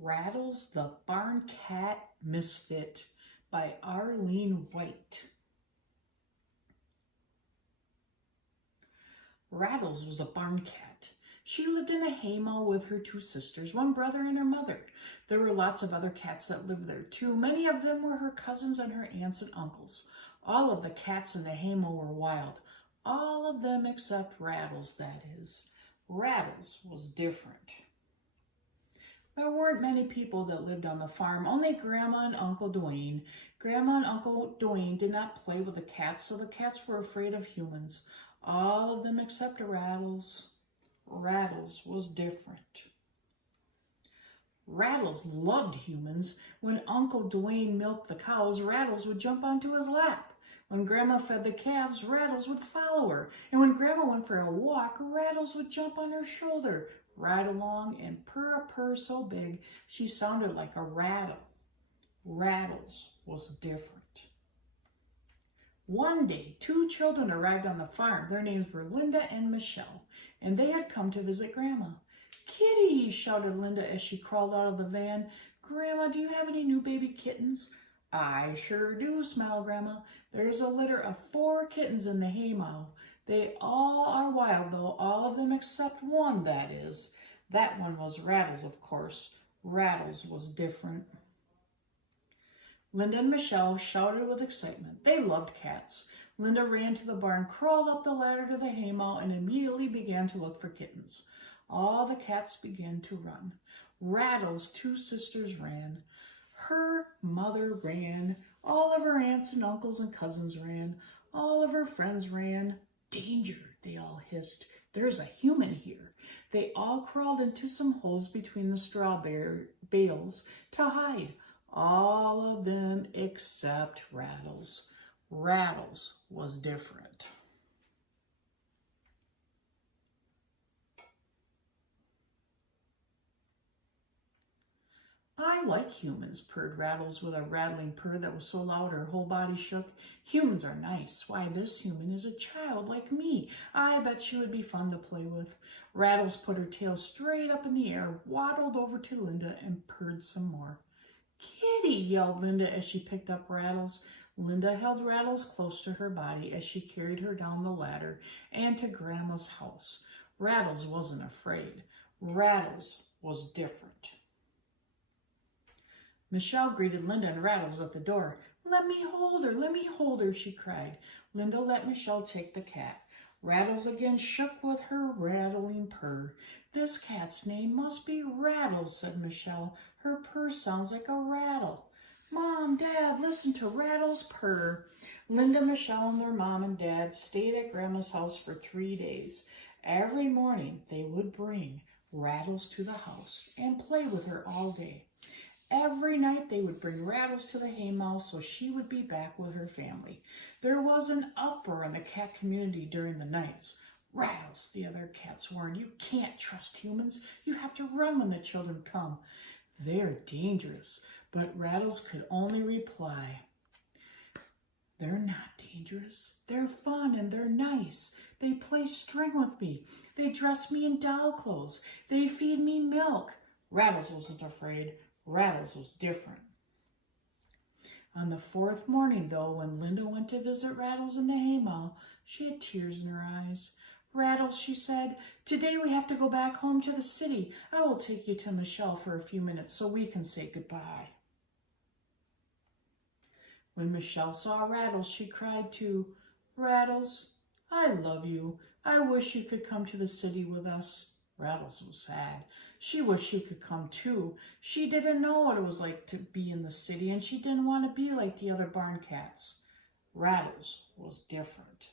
Rattles the Barn Cat Misfit by Arlene White. Rattles was a barn cat. She lived in a haymow with her two sisters, one brother and her mother. There were lots of other cats that lived there too. Many of them were her cousins and her aunts and uncles. All of the cats in the haymow were wild. All of them except Rattles, that is. Rattles was different. There weren't many people that lived on the farm, only Grandma and Uncle Dwayne. Grandma and Uncle Dwayne did not play with the cats, so the cats were afraid of humans. All of them except Rattles. Rattles was different. Rattles loved humans. When Uncle Dwayne milked the cows, Rattles would jump onto his lap. When Grandma fed the calves, Rattles would follow her. And when Grandma went for a walk, Rattles would jump on her shoulder, ride along, and purr a purr so big she sounded like a rattle. Rattles was different. One day, two children arrived on the farm. Their names were Linda and Michelle, and they had come to visit Grandma. "Kitty," shouted Linda as she crawled out of the van. "Grandma, do you have any new baby kittens?" "I sure do," smiled Grandma. "There's a litter of 4 kittens in the haymow. They all are wild, though, all of them except one, that is. That one was Rattles, of course. Rattles was different." Linda and Michelle shouted with excitement. They loved cats. Linda ran to the barn, crawled up the ladder to the haymow, and immediately began to look for kittens. All the cats began to run. Rattles' 2 sisters ran. Her mother ran. All of her aunts and uncles and cousins ran. All of her friends ran. "Danger," they all hissed. "There's a human here." They all crawled into some holes between the straw bales to hide. All of them except Rattles. Rattles was different. "I like humans," purred Rattles with a rattling purr that was so loud her whole body shook. "Humans are nice. Why, this human is a child like me. I bet she would be fun to play with." Rattles put her tail straight up in the air, waddled over to Linda, and purred some more. "Kitty," yelled Linda as she picked up Rattles. Linda held Rattles close to her body as she carried her down the ladder and to Grandma's house. Rattles wasn't afraid. Rattles was different. Michelle greeted Linda and Rattles at the door. "Let me hold her," she cried. Linda let Michelle take the cat. Rattles again shook with her rattling purr. "This cat's name must be Rattles," said Michelle. "Her purr sounds like a rattle." "Mom, Dad, listen to Rattles purr." Linda, Michelle, and their mom and dad stayed at Grandma's house for 3 days. Every morning they would bring Rattles to the house and play with her all day. Every night they would bring Rattles to the haymow so she would be back with her family. There was an uproar in the cat community during the nights. "Rattles," the other cats warned, "you can't trust humans. You have to run when the children come. They're dangerous." But Rattles could only reply, "They're not dangerous. They're fun and they're nice. They play string with me. They dress me in doll clothes. They feed me milk." Rattles wasn't afraid. Rattles was different. On the 4th morning, though, when Linda went to visit Rattles in the haymow, she had tears in her eyes. "Rattles," she said, "today we have to go back home to the city. I will take you to Michelle for a few minutes so we can say goodbye." When Michelle saw Rattles, she cried too. "Rattles, I love you. I wish you could come to the city with us." Rattles was sad. She wished she could come too. She didn't know what it was like to be in the city, and she didn't want to be like the other barn cats. Rattles was different.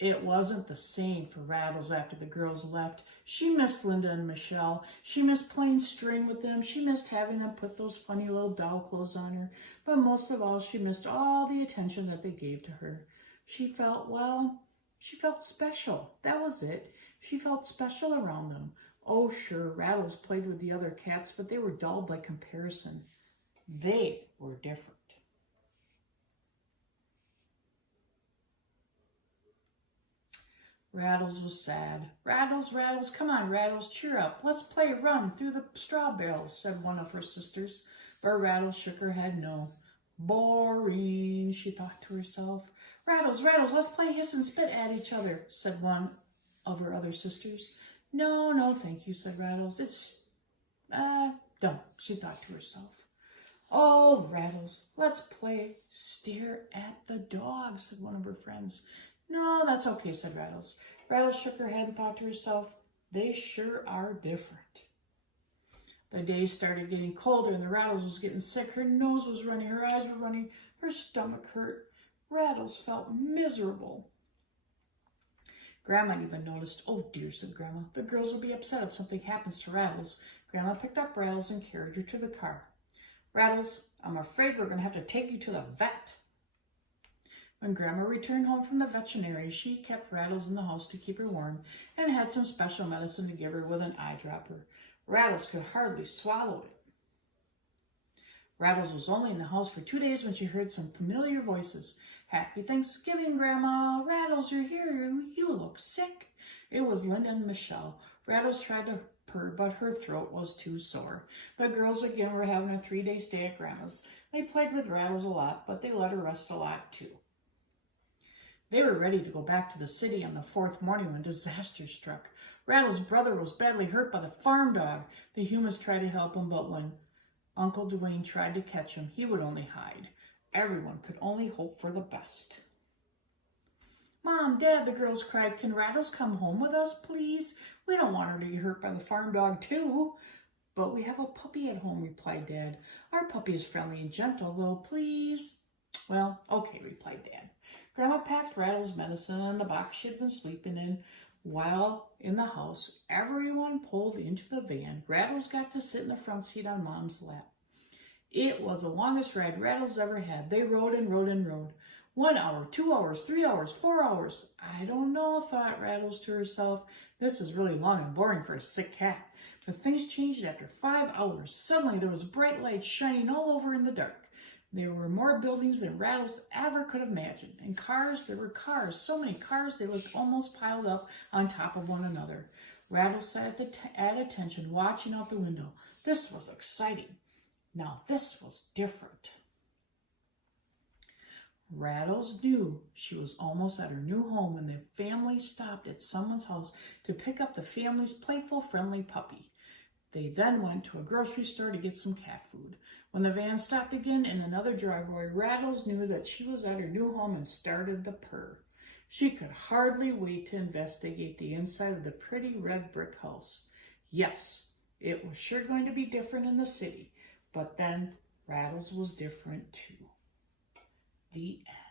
It wasn't the same for Rattles after the girls left. She missed Linda and Michelle. She missed playing string with them. She missed having them put those funny little doll clothes on her. But most of all, she missed all the attention that they gave to her. She felt special. That was it. She felt special around them. Oh, sure, Rattles played with the other cats, but they were dull by comparison. They were different. Rattles was sad. Rattles, Rattles, come on, Rattles, cheer up. Let's play run through the straw bales, said one of her sisters. But Rattles shook her head no. Boring, she thought to herself. Rattles, Rattles, let's play hiss and spit at each other, said one of her other sisters. No, no, thank you, said Rattles. It's, dumb, she thought to herself. Oh, Rattles, let's play stare at the dog, said one of her friends. No, that's okay, said Rattles. Rattles shook her head and thought to herself, they sure are different. The days started getting colder and the Rattles was getting sick. Her nose was running, her eyes were running, her stomach hurt. Rattles felt miserable. Grandma even noticed. Oh dear, said Grandma. The girls will be upset if something happens to Rattles. Grandma picked up Rattles and carried her to the car. Rattles, I'm afraid we're going to have to take you to the vet. When Grandma returned home from the veterinary, she kept Rattles in the house to keep her warm and had some special medicine to give her with an eyedropper. Rattles could hardly swallow it. Rattles was only in the house for 2 days when she heard some familiar voices. Happy Thanksgiving, Grandma. Rattles, you're here. You look sick. It was Linda and Michelle. Rattles tried to purr, but her throat was too sore. The girls again were having a 3-day stay at Grandma's. They played with Rattles a lot, but they let her rest a lot too. They were ready to go back to the city on the 4th morning when disaster struck. Rattles' brother was badly hurt by the farm dog. The humans tried to help him, but when Uncle Dwayne tried to catch him, he would only hide. Everyone could only hope for the best. Mom, Dad, the girls cried, can Rattles come home with us, please? We don't want her to get hurt by the farm dog, too. But we have a puppy at home, replied Dad. Our puppy is friendly and gentle, though, please. Well, okay, replied Dad. Grandma packed Rattles' medicine in the box she had been sleeping in. While in the house, everyone pulled into the van. Rattles got to sit in the front seat on Mom's lap. It was the longest ride Rattles ever had. They rode and rode and rode. 1 hour, 2 hours, 3 hours, 4 hours. I don't know, thought Rattles to herself. This is really long and boring for a sick cat. But things changed after 5 hours. Suddenly there was bright light shining all over in the dark. There were more buildings than Rattles ever could have imagined. And cars, there were cars. So many cars, they looked almost piled up on top of one another. Rattles sat at attention, watching out the window. This was exciting. Now this was different. Rattles knew she was almost at her new home when the family stopped at someone's house to pick up the family's playful, friendly puppy. They then went to a grocery store to get some cat food. When the van stopped again in another driveway, Rattles knew that she was at her new home and started to purr. She could hardly wait to investigate the inside of the pretty red brick house. Yes, it was sure going to be different in the city, but then Rattles was different too. The end.